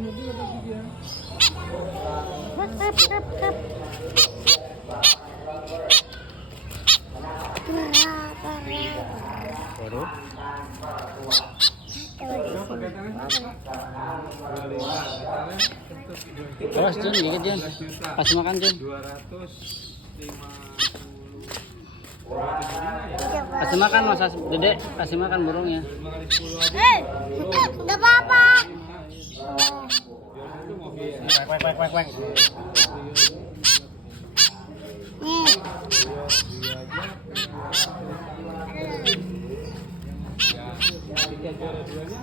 mobil tadi dia. Baru. Awas Jun, dikit Jun. Kasih makan Jun. 255 ya. Kasih makan Mas Dede, kasih makan burungnya. Enggak apa-apa. Kuek. Juara duanya.